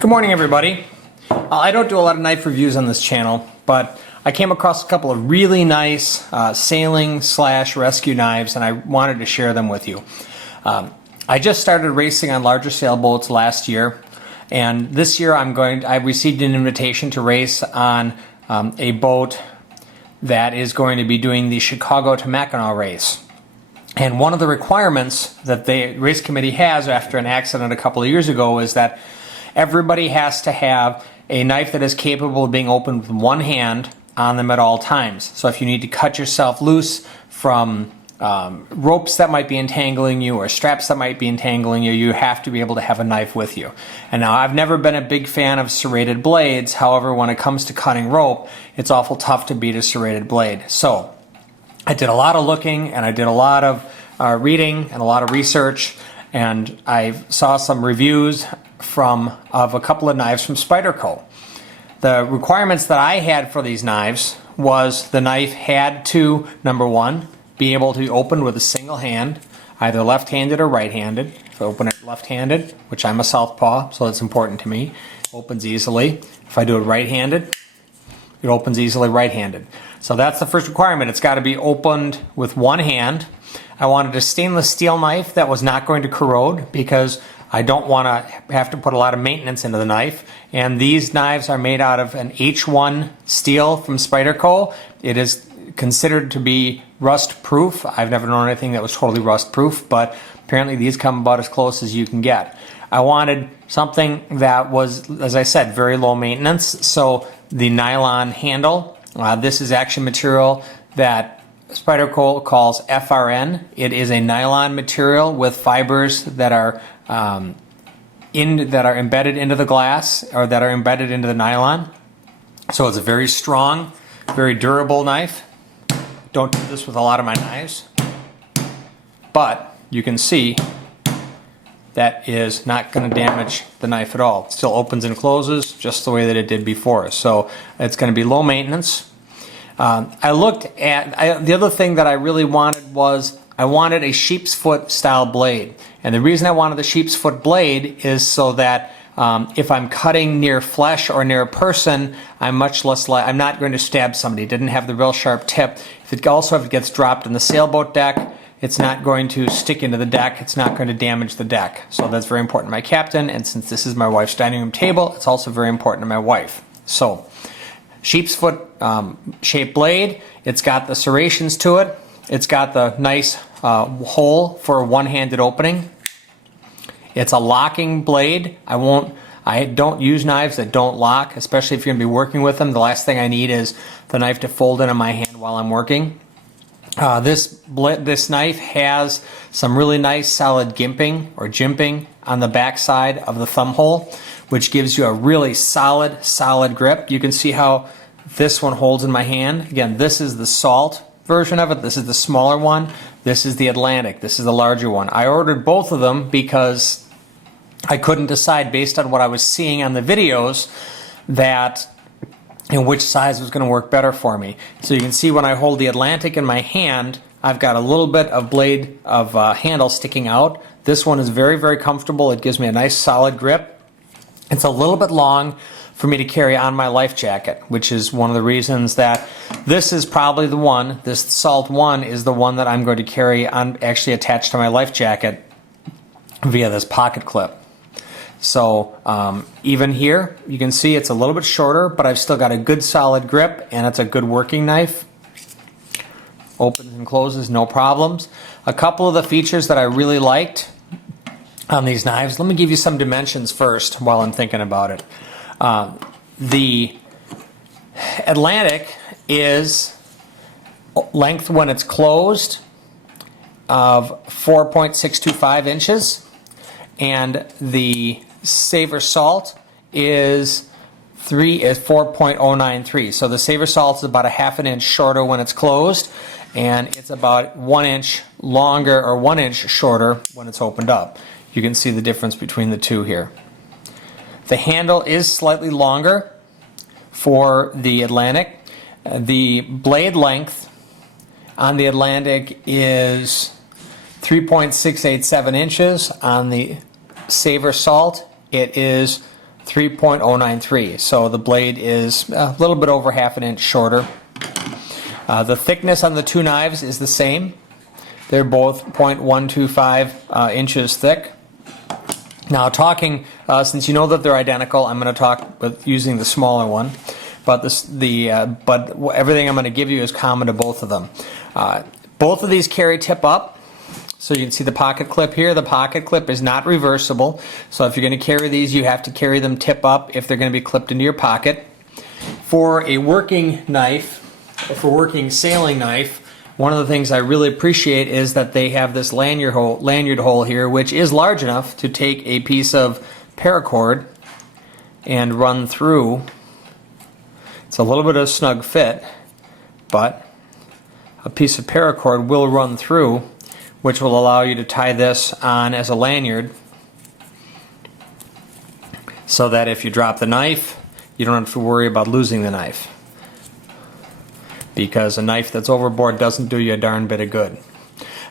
Good morning, everybody. I don't do a lot of knife reviews on this channel, but I came across a couple of really nice sailing/rescue knives, and I wanted to share them with you. I just started racing on larger sailboats last year, and this year I received an invitation to race on a boat that is going to be doing the Chicago to Mackinac race. And one of the requirements that the race committee has after an accident a couple of years ago is that everybody has to have a knife that is capable of being opened with one hand on them at all times. So if you need to cut yourself loose from ropes that might be entangling you or straps that might be entangling you, you have to be able to have a knife with you. And now I've never been a big fan of serrated blades. However, when it comes to cutting rope, it's awful tough to beat a serrated blade. So I did a lot of looking, and I did a lot of reading and a lot of research, and I saw some reviews of a couple of knives from Spyderco. The requirements that I had for these knives was the knife had to, number one, be able to be opened with a single hand, either left-handed or right-handed. If I open it left-handed, which I'm a southpaw, so that's important to me, it opens easily. If I do it right-handed, it opens easily right-handed. So that's the first requirement. It's got to be opened with one hand. I wanted a stainless steel knife that was not going to corrode because I don't want to have to put a lot of maintenance into the knife. And these knives are made out of an H1 steel from Spyderco. It is considered to be rust proof. I've never known anything that was totally rust proof, but apparently these come about as close as you can get. I wanted something that was, as I said, very low maintenance. So the nylon handle, this is actually material that Spyderco calls FRN. It is a nylon material with fibers that are embedded into the glass, or that are embedded into the nylon. So it's a very strong, very durable knife. Don't do this with a lot of my knives, but you can see that is not going to damage the knife at all. It still opens and closes just the way that it did before. So it's going to be low maintenance. I looked at, the other thing that I really wanted was I wanted a sheep's foot style blade. And the reason I wanted the sheep's foot blade is so that if I'm cutting near flesh or near a person, I'm much less I'm not going to stab somebody. It didn't have the real sharp tip. If it gets dropped in the sailboat deck, it's not going to stick into the deck. It's not going to damage the deck. So that's very important to my captain. And since this is my wife's dining room table, it's also very important to my wife. So sheep's foot shaped blade. It's got the serrations to it. It's got the nice hole for a one-handed opening. It's a locking blade. I don't use knives that don't lock, especially if you're going to be working with them. The last thing I need is the knife to fold into my hand while I'm working. This knife has some really nice solid gimping or jimping on the back side of the thumb hole, which gives you a really solid grip. You can see how this one holds in my hand. Again, this is the Salt version of it. This is the smaller one. This is the Atlantic. This is the larger one. I ordered both of them because I couldn't decide based on what I was seeing on the videos which size was going to work better for me. So you can see when I hold the Atlantic in my hand, I've got a little bit of blade of handle sticking out. This one is very, very comfortable. It gives me a nice solid grip. It's a little bit long for me to carry on my life jacket, which is one of the reasons that this is probably the one, this Salt 1 is the one that I'm going to carry on, actually attached to my life jacket via this pocket clip. So even here, you can see it's a little bit shorter, but I've still got a good solid grip, and it's a good working knife. Opens and closes, no problems. A couple of the features that I really liked on these knives, let me give you some dimensions first while I'm thinking about it. The Atlantic is length when it's closed of 4.625 inches, and the Saver Salt is 4.093. So the Saver Salt is about a half an inch shorter when it's closed, and it's about 1 inch longer or 1 inch shorter when it's opened up. You can see the difference between the two here. The handle is slightly longer for the Atlantic. The blade length on the Atlantic is 3.687 inches. On the Saver Salt, it is 3.093. So the blade is a little bit over half an inch shorter. The thickness on the two knives is the same. They're both 0.125 inches thick. Now since you know that they're identical, I'm going to talk with using the smaller one. But everything I'm going to give you is common to both of them. Both of these carry tip up. So you can see the pocket clip here. The pocket clip is not reversible. So if you're going to carry these, you have to carry them tip up if they're going to be clipped into your pocket. For a working knife, or for working sailing knife, one of the things I really appreciate is that they have this lanyard hole here, which is large enough to take a piece of paracord and run through. It's a little bit of a snug fit, but a piece of paracord will run through, which will allow you to tie this on as a lanyard so that if you drop the knife, you don't have to worry about losing the knife, because a knife that's overboard doesn't do you a darn bit of good.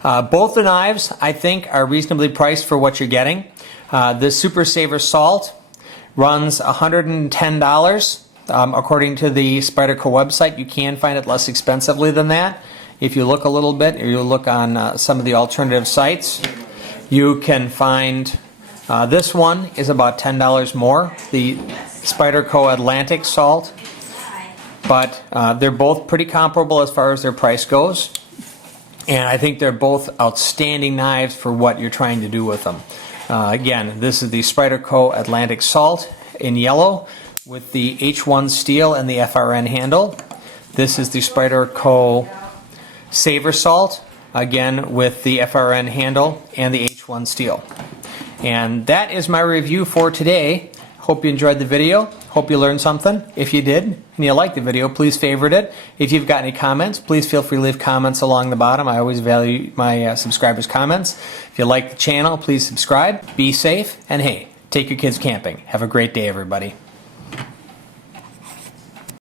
Both the knives, I think, are reasonably priced for what you're getting. This Super Saver Salt runs $110. According to the Spyderco website, you can find it less expensively than that. If you look a little bit, or you look on some of the alternative sites, you can find this one is about $10 more, the Spyderco Atlantic Salt, but they're both pretty comparable as far as their price goes, and I think they're both outstanding knives for what you're trying to do with them. Again, this is the Spyderco Atlantic Salt in yellow with the H1 steel and the FRN handle. This is the Spyderco Saver Salt, again with the FRN handle and the H1 steel. And that is my review for today. Hope you enjoyed the video. Hope you learned something. If you did and you liked the video, please favorite it. If you've got any comments, please feel free to leave comments along the bottom. I always value my subscribers' comments. If you like the channel, please subscribe. Be safe, and hey, take your kids camping. Have a great day, everybody.